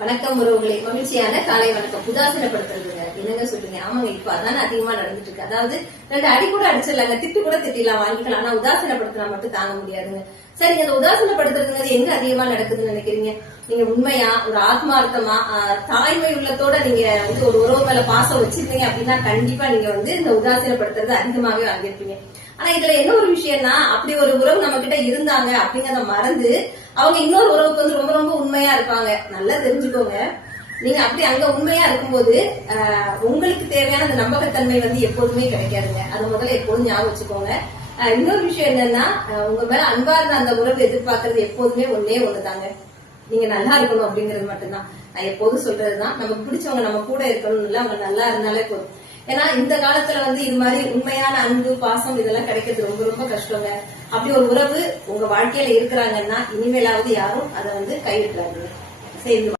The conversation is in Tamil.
வணக்கம் உறவுகளை, மகிழ்ச்சியான காலை வணக்கம். உதாசீனப்படுத்துறதுங்க என்னங்க சொல்றீங்க? ஆமாங்க, இப்ப அதான அதிகமா நடந்துட்டு இருக்கு. அதாவது 2 அடி கூட அடிச்சிடலாங்க, திட்டு கூட திட்டிடலாம், வாங்கிக்கலாம். ஆனா உதாசீனப்படுத்தினா மட்டும் தாங்க முடியாதுங்க. சரிங்க, இந்த உதாசீனப்படுத்துறது எங்க அதிகமா நடக்குதுன்னு நினைக்கிறீங்க? நீங்க உண்மையா ஒரு ஆத்மார்த்தமா தாய்மை உள்ளத்தோட நீங்க ஒரு உறவு மேல பாசம் வச்சிருப்பீங்க அப்படின்னா கண்டிப்பா நீங்க இந்த உதாசீனப்படுத்துறது அதிகமாவே வாங்கிருப்பீங்க. ஆனா இதுல என்ன ஒரு விஷயம்னா, அப்படி ஒரு உறவு நம்ம கிட்ட இருந்தாங்க அப்படிங்கறத மறந்து அவங்க இன்னொரு உறவுக்கு ரொம்ப ரொம்ப உண்மையா இருப்பாங்க. நல்லா தெரிஞ்சுக்கோங்க, நீங்க அப்படி அங்க உண்மையா இருக்கும்போது உங்களுக்கு தேவையான அந்த நம்பகத்தன்மை எப்போதுமே கிடைக்காதுங்க. அது முதல்ல எப்போதும் ஞாபகம் வச்சுக்கோங்க. இன்னொரு விஷயம் என்னன்னா, உங்க மேல அன்பா இருந்த அந்த உறவு எதிர்பார்க்கறது எப்போதுமே ஒண்ணுதாங்க, நீங்க நல்லா இருக்கணும் அப்படிங்கிறது மட்டும்தான். நான் எப்போதும் சொல்றதுதான், நமக்கு பிடிச்சவங்க நம்ம கூட இருக்கணும் இல்ல, அவங்க நல்லா இருந்தாலே போதும். ஏன்னா இந்த காலத்துல இது மாதிரி உண்மையான அன்பு பாசம் இதெல்லாம் கிடைக்கிறது ரொம்ப ரொம்ப கஷ்டங்க. அப்படி ஒரு உறவு உங்க வாழ்க்கையில இருக்கிறாங்கன்னா இனிமேலாவது யாரும் அதை கைவிட்டுறாங்க. சரி.